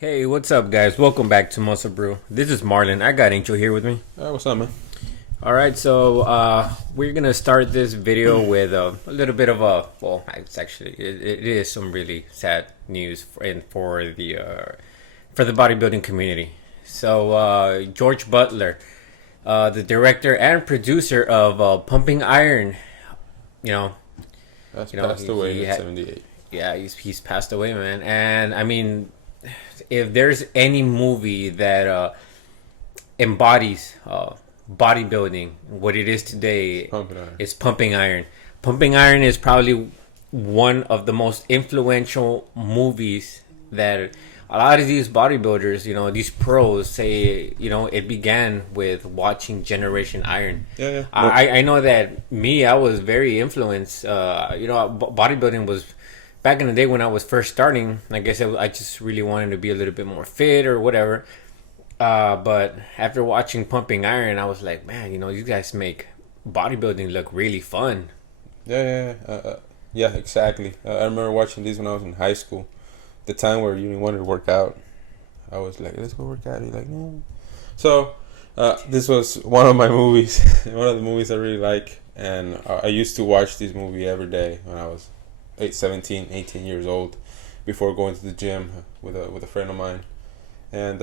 Hey, what's up, guys? Welcome back to MuscleBrew. This is Marlon. I got Angel here with me. What's up, man? All right, so we're gonna start this video with a little bit of a it's actually it is some really sad news for the bodybuilding community. So George Butler, the director and producer of Pumping Iron, you know, Passed away at 78. Yeah, he's passed away, man. And I mean, if there's any movie that embodies bodybuilding, what it is today, it's Pumping Iron. Pumping Iron is probably one of the most influential movies that a lot of these bodybuilders, these pros say, it began with watching Generation Iron. Yeah. I know that I was very influenced. Bodybuilding was back in the day when I was first starting. Like I said, I just really wanted to be a little bit more fit or whatever. But after watching Pumping Iron, I was like, man, these guys make bodybuilding look really fun. Yeah, exactly. I remember watching these when I was in high school. The time where you wanted to work out, I was like, let's go work out. You're like, no. So, this was one of my movies, one of the movies I really like. And I used to watch this movie every day when I was 17, 18 years old, before going to the gym with a friend of mine. And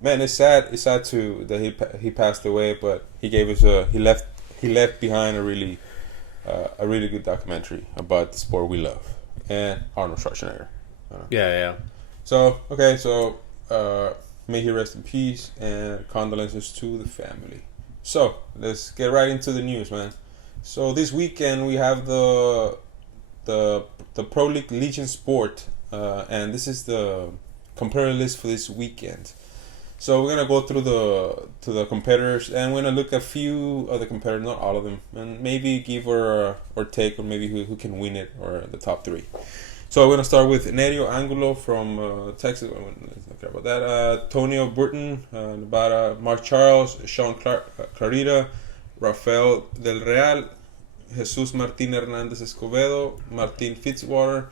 man, it's sad that he passed away, but he gave us he left behind a really good documentary about the sport we love, and Arnold Schwarzenegger. Yeah. So may he rest in peace, and condolences to the family. So let's get right into the news, man. So this weekend we have the Pro League Legion Sport, and this is the competitor list for this weekend. So we're gonna go through the competitors, and we're gonna look at a few of the competitors, not all of them, and maybe give our take on maybe who can win it, or the top three. So we're gonna start with Nerio Angulo from Texas. Not care about that. Tonio Burton, Nevada. Mark Charles, Shaun Clarida, Rafael Del Real, Jesus Martin Hernandez Escobedo, Martin Fitzwater,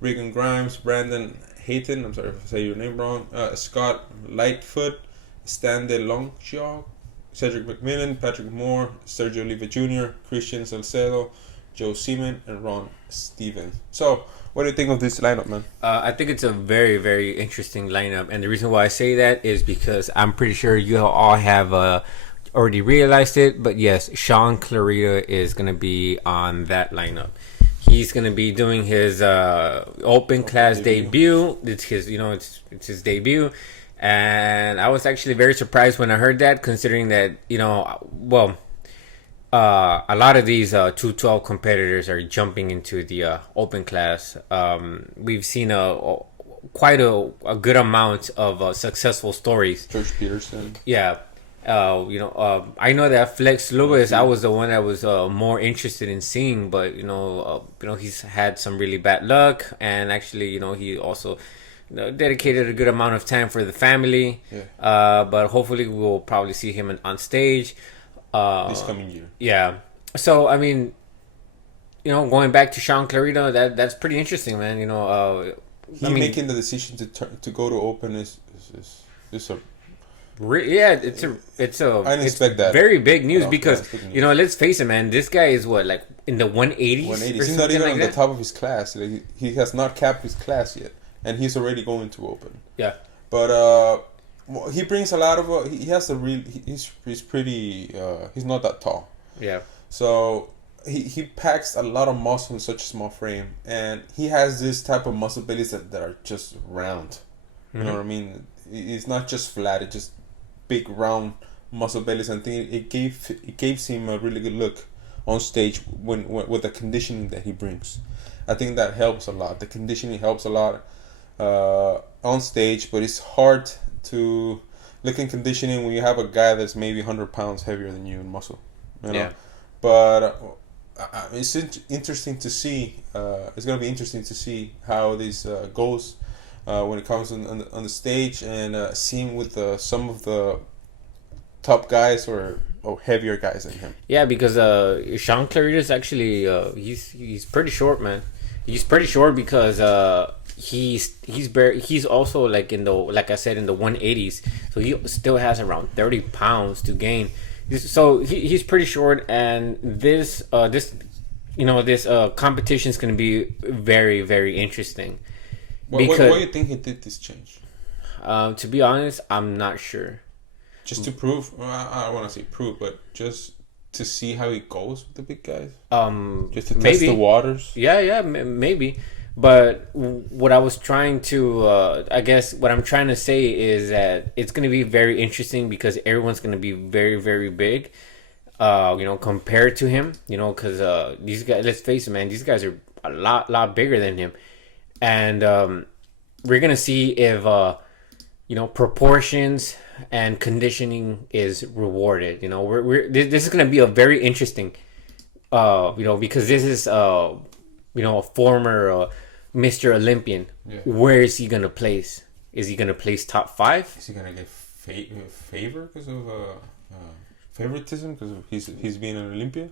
Regan Grimes, Brandon Hayton, I'm sorry if I say your name wrong, Scott Lightfoot, Stan De Longshore, Cedric McMillan, Patrick Moore, Sergio Oliva Jr., Christian Salcedo, Joe Seaman, and Ron Stevens. So, what do you think of this lineup, man? I think it's a very, very interesting lineup, and the reason why I say that is because I'm pretty sure you all have already realized it, but yes, Shaun Clarida is going to be on that lineup. He's going to be doing his open class debut. It's his, it's his debut, and I was actually very surprised when I heard that, considering that, a lot of these 212 competitors are jumping into the open class. We've seen quite a good amount of successful stories. George Peterson. Yeah. I know that Flex Lewis, I was the one that was more interested in seeing, but he's had some really bad luck, and actually, he also dedicated a good amount of time for the family. Yeah. But hopefully, we'll probably see him on stage this coming year. Yeah. So I mean, going back to Shaun Clarida, that's pretty interesting, man. Making the decision to go to open is a it's I didn't expect that. Very big news because let's face it, man. This guy is what, like in the 180s. 180s. He's not even on the top of his class. Like, he has not capped his class yet, and he's already going to open. Yeah. But he brings a lot of. He has a real. He's pretty. He's not that tall. Yeah. So he packs a lot of muscle in such a small frame, and he has this type of muscle bellies that are just round. You know what I mean? It's not just flat. It's just big round muscle bellies, and it gives him a really good look on stage when with the conditioning that he brings. I think that helps a lot. The conditioning helps a lot on stage, but it's hard to look in conditioning when you have a guy that's maybe 100 pounds heavier than you in muscle. Yeah. But it's interesting to see. It's gonna be interesting to see how this goes. When it comes on the stage, and seeing with some of the top guys or heavier guys than him. Yeah, because Shaun Clarida is actually he's pretty short, man. He's pretty short because he's also like like I said, in the 180s, so he still has around 30 pounds to gain. So he's pretty short, and this competition is going to be very, very interesting. Why do you think he did this change? To be honest, I'm not sure. Just to prove, I don't want to say prove, but just to see how he goes with the big guys. Just to test the waters. Yeah, maybe. But what I was trying to, I guess, what I'm trying to say is that it's going to be very interesting because everyone's going to be very, very big, compared to him, because these guys, let's face it, man, these guys are a lot bigger than him. And we're going to see if, proportions and conditioning is rewarded. This is going to be a very interesting, because this is, a former Mr. Olympian. Yeah. Where is he gonna place? Is he gonna place top 5? Is he gonna get favor because of favoritism because of he's being an Olympian?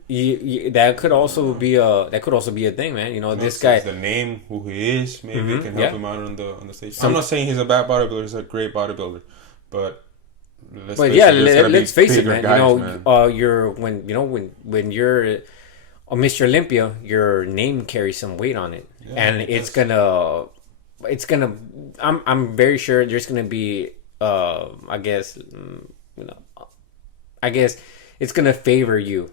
That could also be a thing, man. This guy, the name, who he is, maybe can help him out on the stage. I'm not saying he's a bad bodybuilder; he's a great bodybuilder, but. Let's face it, man. Guys, When you're a Mr. Olympia, your name carries some weight on it, and it's gonna. I'm very sure there's gonna be. I guess it's gonna favor you,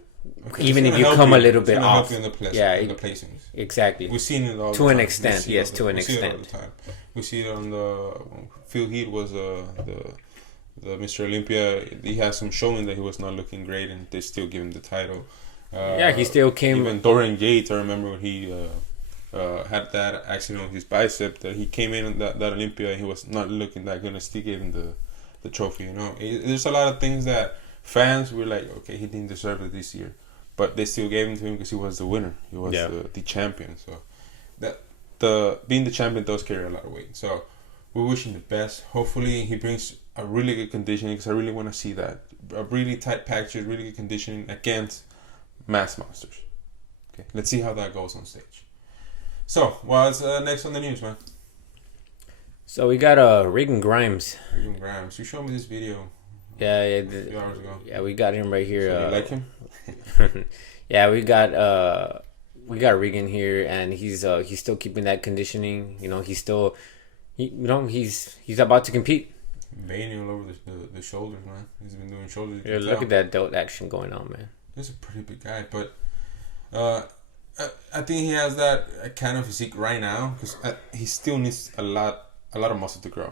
even if you come a little bit off. In the placings. Exactly. We've seen it all to an extent. Yes, to an extent. We see it on the Phil Heath was the Mr. Olympia. He has some showing that he was not looking great, and they still give him the title. He still came. Even Dorian Yates, I remember when he had that accident on his bicep, that he came in that Olympia and he was not looking that good, and still gave him the trophy. There's a lot of things that fans were like, okay, he didn't deserve it this year, but they still gave him to him because he was the winner. He was the champion. So that being the champion does carry a lot of weight. So we wish him the best. Hopefully he brings a really good conditioning, because I really want to see that. A really tight package, really good conditioning against mass monsters. Okay, let's see how that goes on stage. So, what's next on the news, man? So we got Regan Grimes. Regan Grimes. You showed me this video. A few hours ago. Yeah, we got him right here. So you like him? Yeah, we got Regan here, and he's still keeping that conditioning. He's still, he's about to compete. Veiny all over the shoulders, man. He's been doing shoulders. Yeah, look at that delt action going on, man. He's a pretty big guy, but I think he has that kind of physique right now because he still needs a lot of muscle to grow.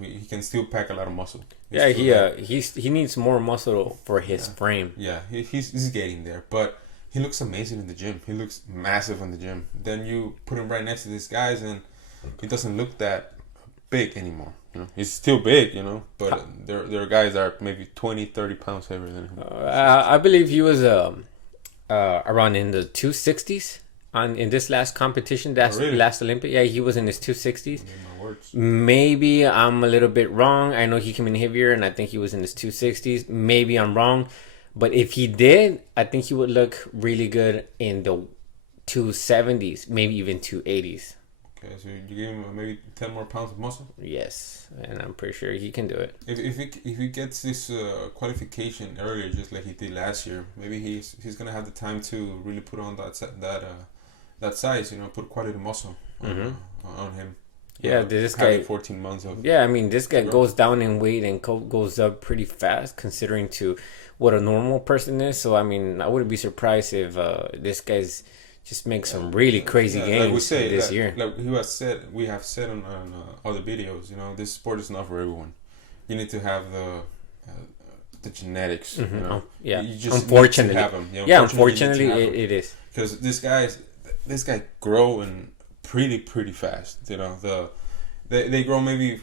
He can still pack a lot of muscle. He needs more muscle for his frame. Yeah, he's getting there, but he looks amazing in the gym. He looks massive in the gym. Then you put him right next to these guys, and he doesn't look that big anymore. He's still big, but there are guys that are maybe 20, 30 pounds heavier than him. I believe he was around in the 260s in this last competition, last Olympic. Yeah, he was in his 260s. Maybe I'm a little bit wrong. I know he came in heavier, and I think he was in his 260s. Maybe I'm wrong, but if he did, I think he would look really good in the 270s, maybe even 280s. Okay, so you give him maybe 10 more pounds of muscle? Yes, and I'm pretty sure he can do it. If he gets this qualification earlier, just like he did last year, maybe he's gonna have the time to really put on that size. Put quality muscle on him. Yeah, this guy 14 months of. Yeah, I mean, this guy goes down in weight and goes up pretty fast, considering to what a normal person is. So I mean, I wouldn't be surprised if this guy's just make some really crazy games like we say, this year. Like we have said on other videos, this sport is not for everyone. You need to have the genetics. You just unfortunately need to have them. Unfortunately, it is. Because this guy growing pretty fast. They grow maybe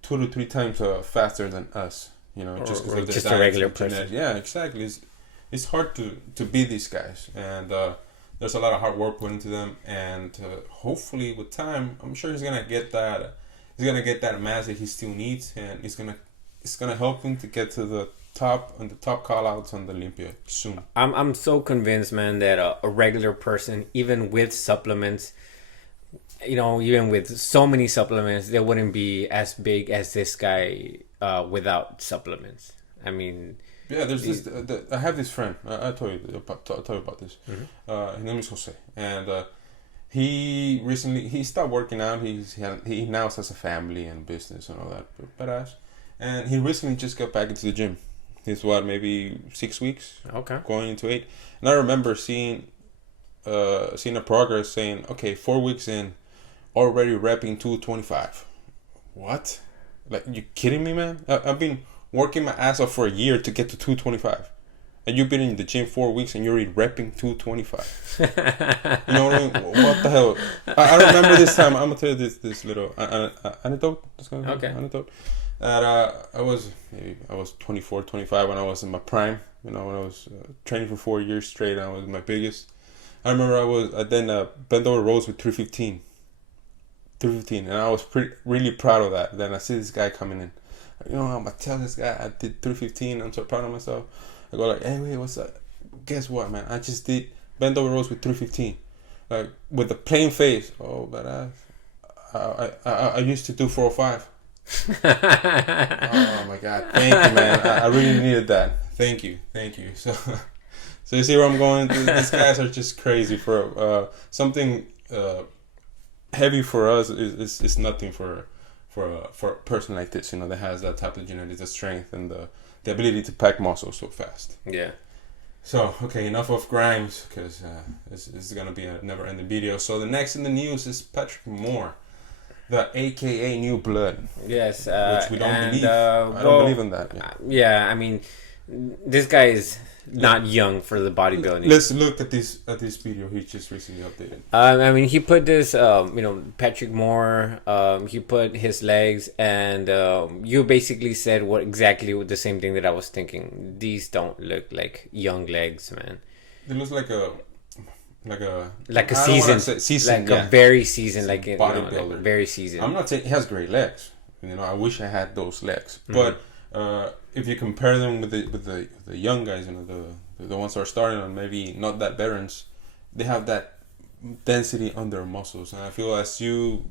2 to 3 times faster than us. Just because just a regular person. Yeah, exactly. It's hard to beat these guys, and there's a lot of hard work put into them, and hopefully with time, I'm sure he's gonna get that. He's gonna get that mass that he still needs, and it's gonna help him to get to the top and the top call outs on the Olympia soon. I'm so convinced, man, that a regular person, even with supplements, even with so many supplements, they wouldn't be as big as this guy without supplements. I mean, yeah. There's this. I have this friend. I told you about this. Mm-hmm. His name is Jose, and he stopped working out. He now has a family and business and all that. Badass. And he recently just got back into the gym. He's maybe 6 weeks. Okay. Going into 8. And I remember seeing a progress saying, okay, 4 weeks in, already repping 225. What? Like, you kidding me, man? I've been working my ass off for a year to get to 225. And you've been in the gym 4 weeks and you're already repping 225. You know what I mean? What the hell? I remember this time. I'm going to tell you this little anecdote. Okay. Anecdote. That I was 24, 25 when I was in my prime. When I was training for 4 years straight. I was my biggest. I remember I then bent over rows with 315, and I was really proud of that. Then I see this guy coming in. I'm gonna tell this guy I did 315. I'm so proud of myself. I go like, hey, wait, what's up? Guess what, man? I just did bent over rows with 315, like with a plain face. Oh, but I used to do 405. Oh my God! Thank you, man. I really needed that. Thank you. So you see where I'm going? These guys are just crazy. For something heavy for us is nothing for a person like this. That has that type of genetics, the strength and the ability to pack muscle so fast. Yeah. So okay, enough of Grimes because this is gonna be a never-ending video. So the next in the news is Patrick Moore. The AKA New Blood. Yes. Which we don't believe. I don't believe in that. Yeah, I mean, this guy is not young for the bodybuilding. Let's look at this video he just recently updated. I mean, he put this, Patrick Moore, he put his legs, and you basically said exactly the same thing that I was thinking. These don't look like young legs, man. It looks like a season, a very seasoned, like bodybuilder, very seasoned. I'm not saying he has great legs. I wish I had those legs. Mm-hmm. But if you compare them with the young guys, the ones that are starting and maybe not that veterans, they have that density on their muscles. And I feel as you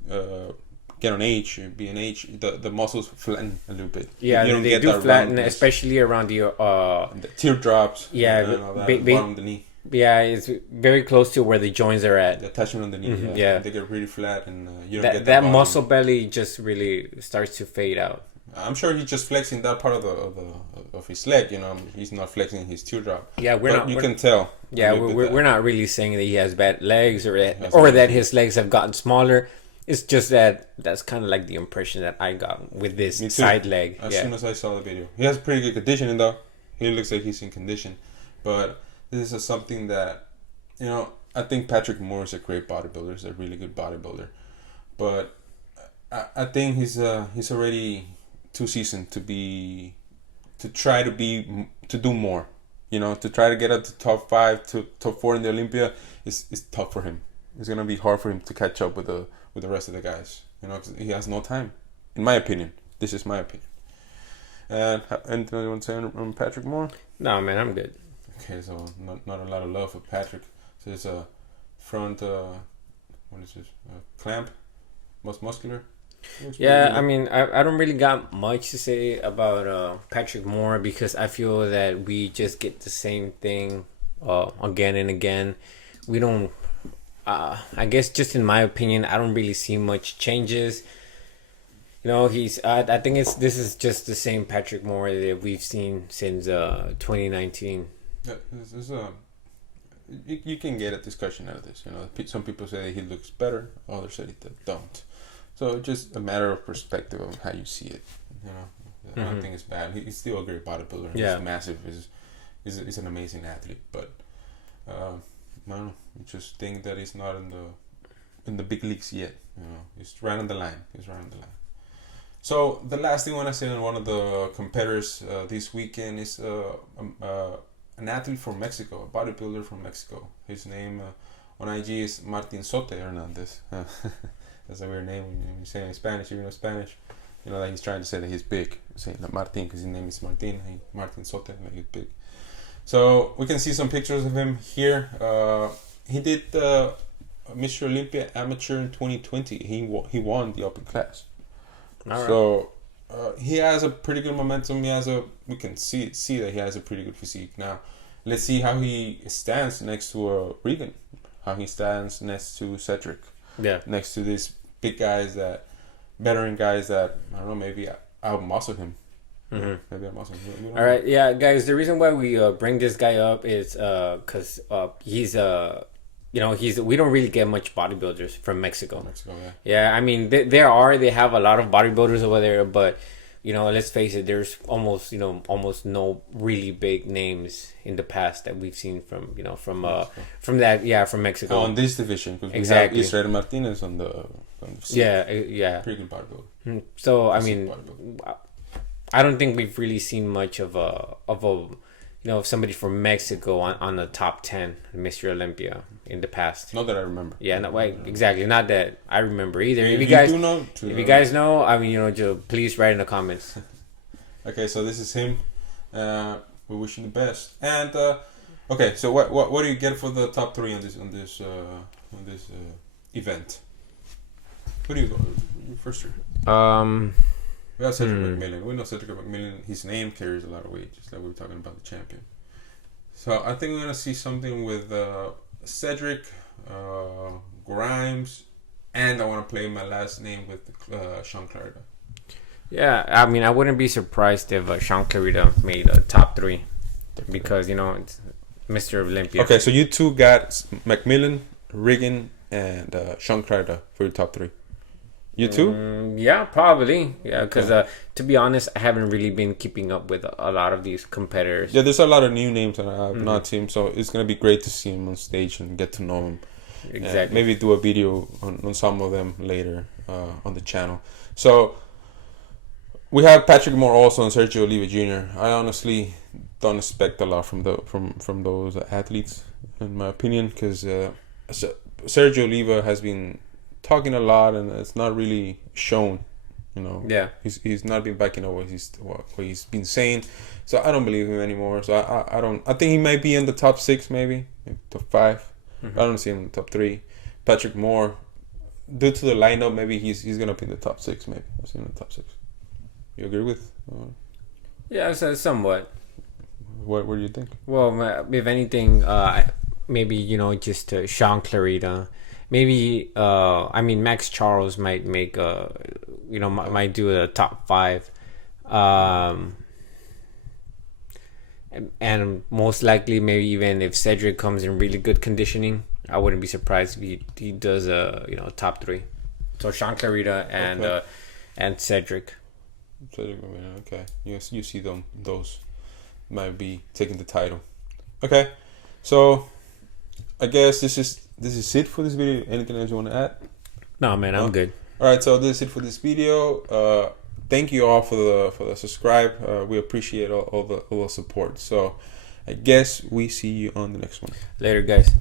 get on age, the muscles flatten a little bit. Yeah, they do flatten, especially around the teardrops. Yeah, bottom of the knee. Yeah, it's very close to where the joints are at. The attachment on the knee. Mm-hmm. Yeah, they get really flat, and you don't get that muscle belly just really starts to fade out. I'm sure he's just flexing that part of his leg. He's not flexing his teardrop. Yeah, you can tell. Yeah, we're not really saying that he has bad legs or that his legs have gotten smaller. It's just that's kind of like the impression that I got with this side leg. As soon as I saw the video, he has pretty good conditioning though. He looks like he's in condition, but this is something that, I think Patrick Moore is a great bodybuilder. He's a really good bodybuilder. But I think he's already too seasoned to do more. To try to get up to top 5 to top 4 in the Olympia is tough for him. It's going to be hard for him to catch up with the rest of the guys. 'Cause he has no time. In my opinion. This is my opinion. And anything you want to say on Patrick Moore? No, man, I'm good. Okay, so not a lot of love for Patrick. So it's a front, what is this? Clamp, most muscular. Yeah, I mean, I don't really got much to say about Patrick Moore because I feel that we just get the same thing again and again. We don't. I guess just in my opinion, I don't really see much changes. He's. I think this is just the same Patrick Moore that we've seen since 2019. Yeah, you can get a discussion out of this. Some people say he looks better, others say they don't. So just a matter of perspective of how you see it. I don't think it's bad. He's still a great bodybuilder. Yeah. He's massive. He's an amazing athlete. But I don't know. I just think that he's not in the big leagues yet. He's right on the line. So the last thing I want to say on one of the competitors this weekend is an athlete from Mexico, a bodybuilder from Mexico. His name on IG is Martin Sote Hernandez. That's a weird name when you say it in Spanish. Even in Spanish, that he's trying to say that he's big. Saying like Martin because his name is Martin. Martin Sote, like he's big. So we can see some pictures of him here. He did Mr. Olympia Amateur in 2020. He won the open class. All so he has a pretty good momentum. We can see that he has a pretty good physique. Now, let's see how he stands next to Regan. How he stands next to Cedric. Yeah. Next to these big guys veteran guys that, I don't know, maybe out-muscle him. Mm-hmm. Maybe out-muscle him. All right, yeah, guys. The reason why we bring this guy up is because he's we don't really get much bodybuilders from Mexico. Yeah, I mean they have a lot of bodybuilders over there, but let's face it, there's almost no really big names in the past that we've seen from Mexico. On this division, because exactly. We have Israel Martinez on the yeah, pretty good bodybuilder. So I mean, I don't think we've really seen much of somebody from Mexico on the top 10 Mr. Olympia in the past. Not that I remember. Yeah, exactly. Not that I remember either. If you guys know, I mean, please write in the comments. Okay, so this is him. We wish him the best. And okay, so what do you get for the top 3 on this event? Who do you go first? 3? We have Cedric McMillan. We know Cedric McMillan. His name carries a lot of weight, just like we were talking about the champion. So I think we're gonna see something with Cedric, Grimes, and I want to play my last name with Shaun Clarida. Yeah, I mean, I wouldn't be surprised if Shaun Clarida made a top 3 because it's Mr. Olympia. Okay, so you two got McMillan, Regan, and Shaun Clarida for your top 3. You too? Yeah, probably. Yeah, because to be honest, I haven't really been keeping up with a lot of these competitors. Yeah, there's a lot of new names that I have not seen, so it's gonna be great to see him on stage and get to know him. Exactly. Maybe do a video on some of them later on the channel. So we have Patrick Moore also and Sergio Oliva Jr. I honestly don't expect a lot from those athletes, in my opinion, because Sergio Oliva has been talking a lot and it's not really shown, Yeah, he's not been backing up what he's been saying, so I don't believe him anymore. So I think he might be in the top 6, maybe top 5. I don't see him in the top 3. Patrick Moore, due to the lineup, maybe he's gonna be in the top 6. Maybe I see him in the top 6. You agree with? Yeah, so somewhat. What do you think? Well, if anything, maybe just Shaun Clarida. Maybe Max Charles might make might do a top 5, and most likely maybe even if Cedric comes in really good conditioning, I wouldn't be surprised if he does top 3. So Shaun Clarida and Cedric. Okay, you see those might be taking the title. Okay, so I guess this is it for this video. Anything else you want to add? No, man, I'm good. All right, so this is it for this video. Thank you all for the subscribe. We appreciate all the support. So I guess we see you on the next one. Later, guys.